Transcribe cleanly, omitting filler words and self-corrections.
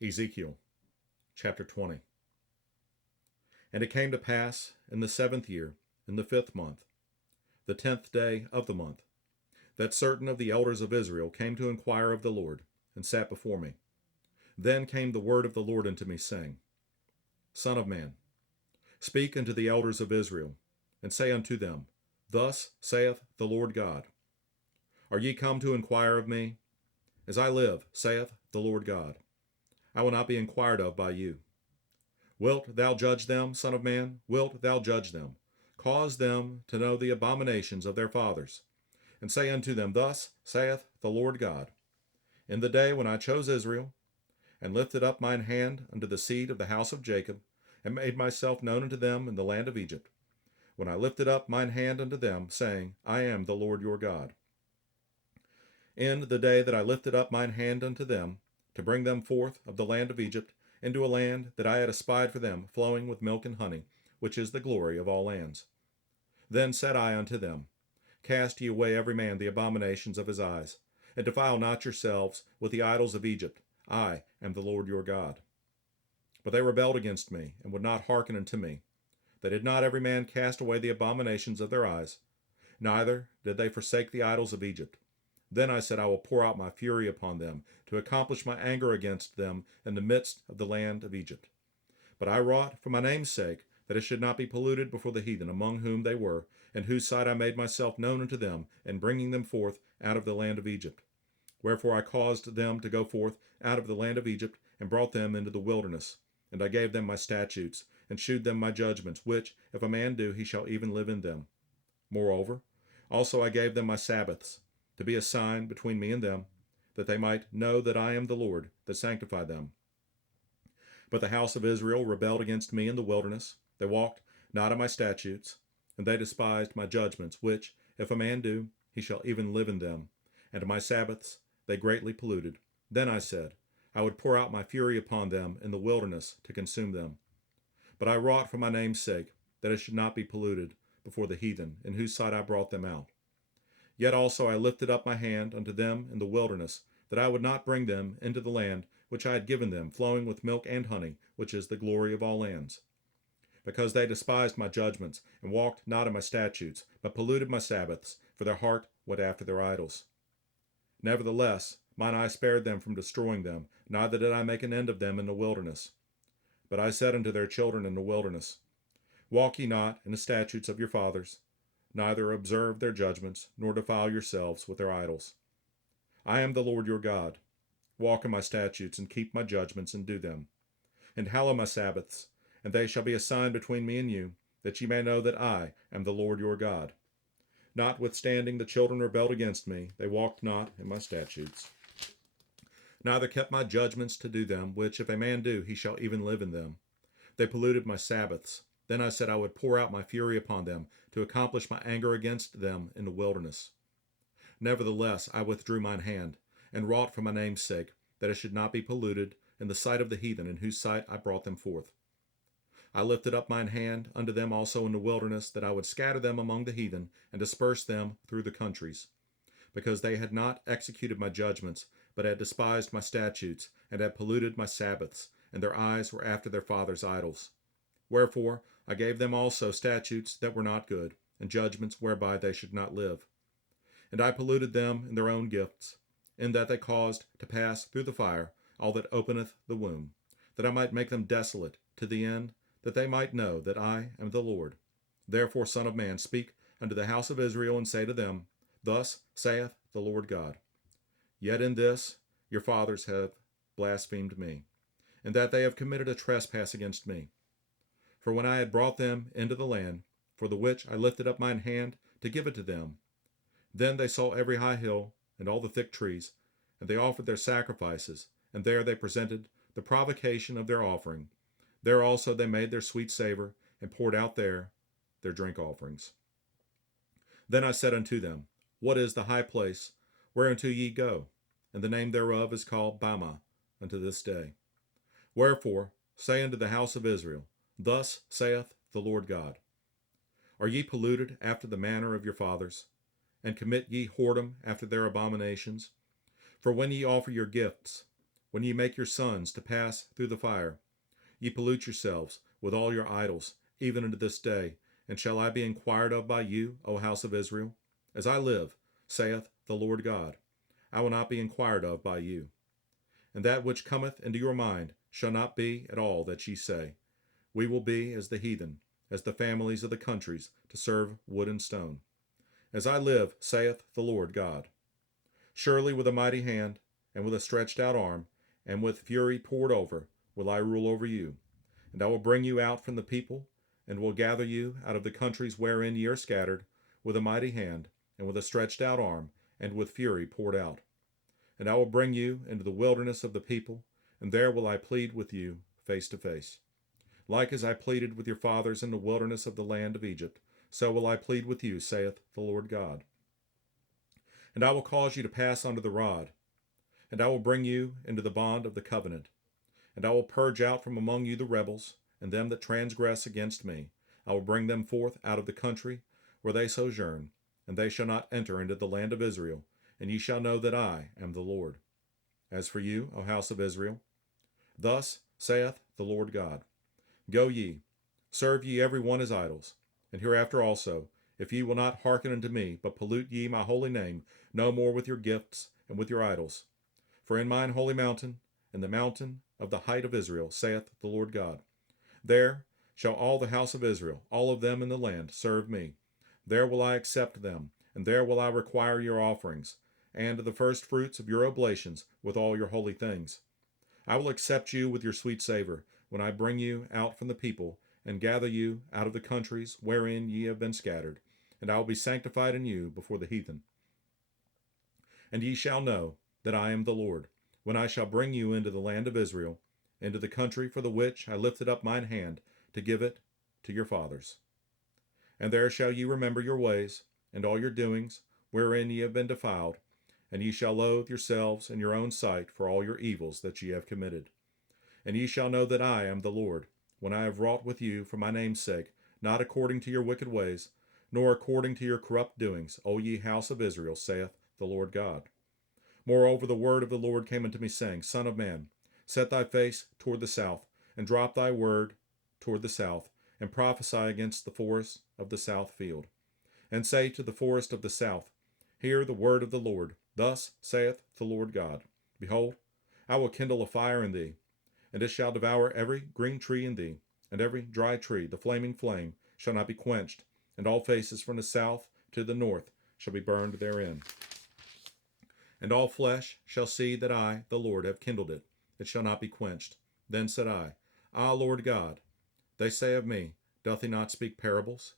Ezekiel chapter 20. And it came to pass in the 7th year, in the 5th month, the 10th day of the month, that certain of the elders of Israel came to inquire of the Lord, and sat before me. Then came the word of the Lord unto me, saying, Son of man, speak unto the elders of Israel, and say unto them, Thus saith the Lord God, Are ye come to inquire of me? As I live, saith the Lord God, I will not be inquired of by you. Wilt thou judge them, Son of man? Wilt thou judge them? Cause them to know the abominations of their fathers, and say unto them, Thus saith the Lord God, In the day when I chose Israel, and lifted up mine hand unto the seed of the house of Jacob, and made myself known unto them in the land of Egypt, when I lifted up mine hand unto them, saying, I am the Lord your God. In the day that I lifted up mine hand unto them, to bring them forth of the land of Egypt, into a land that I had espied for them, flowing with milk and honey, which is the glory of all lands. Then said I unto them, Cast ye away every man the abominations of his eyes, and defile not yourselves with the idols of Egypt. I am the Lord your God. But they rebelled against me, and would not hearken unto me. They did not every man cast away the abominations of their eyes, neither did they forsake the idols of Egypt. Then I said, I will pour out my fury upon them, to accomplish my anger against them in the midst of the land of Egypt. But I wrought for my name's sake, that it should not be polluted before the heathen, among whom they were, in whose sight I made myself known unto them, in bringing them forth out of the land of Egypt. Wherefore I caused them to go forth out of the land of Egypt, and brought them into the wilderness. And I gave them my statutes, and shewed them my judgments, which, if a man do, he shall even live in them. Moreover, also I gave them my Sabbaths, to be a sign between me and them, that they might know that I am the Lord that sanctify them. But the house of Israel rebelled against me in the wilderness. They walked not in my statutes, and they despised my judgments, which, if a man do, he shall even live in them. And my Sabbaths they greatly polluted. Then I said, I would pour out my fury upon them in the wilderness to consume them. But I wrought for my name's sake, that it should not be polluted before the heathen, in whose sight I brought them out. Yet also I lifted up my hand unto them in the wilderness, that I would not bring them into the land which I had given them, flowing with milk and honey, which is the glory of all lands. Because they despised my judgments, and walked not in my statutes, but polluted my Sabbaths, for their heart went after their idols. Nevertheless, mine eye spared them from destroying them, neither did I make an end of them in the wilderness. But I said unto their children in the wilderness, Walk ye not in the statutes of your fathers, neither observe their judgments, nor defile yourselves with their idols. I am the Lord your God. Walk in my statutes, and keep my judgments, and do them. And hallow my Sabbaths, and they shall be a sign between me and you, that ye may know that I am the Lord your God. Notwithstanding the children rebelled against me, they walked not in my statutes, neither kept my judgments to do them, which if a man do, he shall even live in them. They polluted my Sabbaths. Then I said I would pour out my fury upon them, to accomplish my anger against them in the wilderness. Nevertheless I withdrew mine hand, and wrought for my name's sake, that it should not be polluted in the sight of the heathen, in whose sight I brought them forth. I lifted up mine hand unto them also in the wilderness, that I would scatter them among the heathen, and disperse them through the countries, because they had not executed my judgments, but had despised my statutes, and had polluted my Sabbaths, and their eyes were after their fathers' idols. Wherefore I gave them also statutes that were not good, and judgments whereby they should not live. And I polluted them in their own gifts, in that they caused to pass through the fire all that openeth the womb, that I might make them desolate, to the end that they might know that I am the Lord. Therefore, Son of man, speak unto the house of Israel, and say to them, Thus saith the Lord God, Yet in this your fathers have blasphemed me, and that they have committed a trespass against me. For when I had brought them into the land, for the which I lifted up mine hand to give it to them, then they saw every high hill, and all the thick trees, and they offered their sacrifices, and there they presented the provocation of their offering. There also they made their sweet savor, and poured out there their drink offerings. Then I said unto them, What is the high place whereunto ye go? And the name thereof is called Bama unto this day. Wherefore say unto the house of Israel, Thus saith the Lord God, Are ye polluted after the manner of your fathers, and commit ye whoredom after their abominations? For when ye offer your gifts, when ye make your sons to pass through the fire, ye pollute yourselves with all your idols, even unto this day. And shall I be inquired of by you, O house of Israel? As I live, saith the Lord God, I will not be inquired of by you. And that which cometh into your mind shall not be at all that ye say, We will be as the heathen, as the families of the countries, to serve wood and stone. As I live, saith the Lord God. Surely with a mighty hand, and with a stretched out arm, and with fury poured over, will I rule over you. And I will bring you out from the people, and will gather you out of the countries wherein ye are scattered, with a mighty hand, and with a stretched out arm, and with fury poured out. And I will bring you into the wilderness of the people, and there will I plead with you face to face. Like as I pleaded with your fathers in the wilderness of the land of Egypt, so will I plead with you, saith the Lord God. And I will cause you to pass under the rod, and I will bring you into the bond of the covenant. And I will purge out from among you the rebels, and them that transgress against me. I will bring them forth out of the country where they sojourn, and they shall not enter into the land of Israel, and ye shall know that I am the Lord. As for you, O house of Israel, thus saith the Lord God, Go ye, serve ye every one his idols, and hereafter also, if ye will not hearken unto me, but pollute ye my holy name no more with your gifts and with your idols. For in mine holy mountain, in the mountain of the height of Israel, saith the Lord God, there shall all the house of Israel, all of them in the land, serve me. There will I accept them, and there will I require your offerings, and the first fruits of your oblations with all your holy things. I will accept you with your sweet savor, when I bring you out from the people, and gather you out of the countries wherein ye have been scattered, and I will be sanctified in you before the heathen. And ye shall know that I am the Lord, when I shall bring you into the land of Israel, into the country for the which I lifted up mine hand to give it to your fathers. And there shall ye remember your ways, and all your doings, wherein ye have been defiled, and ye shall loathe yourselves in your own sight for all your evils that ye have committed. And ye shall know that I am the Lord, when I have wrought with you for my name's sake, not according to your wicked ways, nor according to your corrupt doings, O ye house of Israel, saith the Lord God. Moreover, the word of the Lord came unto me, saying, Son of man, set thy face toward the south, and drop thy word toward the south, and prophesy against the forest of the south field. And say to the forest of the south, Hear the word of the Lord. Thus saith the Lord God, Behold, I will kindle a fire in thee, and it shall devour every green tree in thee, and every dry tree. The flaming flame shall not be quenched, and all faces from the south to the north shall be burned therein. And all flesh shall see that I, the Lord, have kindled it. It shall not be quenched. Then said I, Ah, Lord God, they say of me, Doth he not speak parables?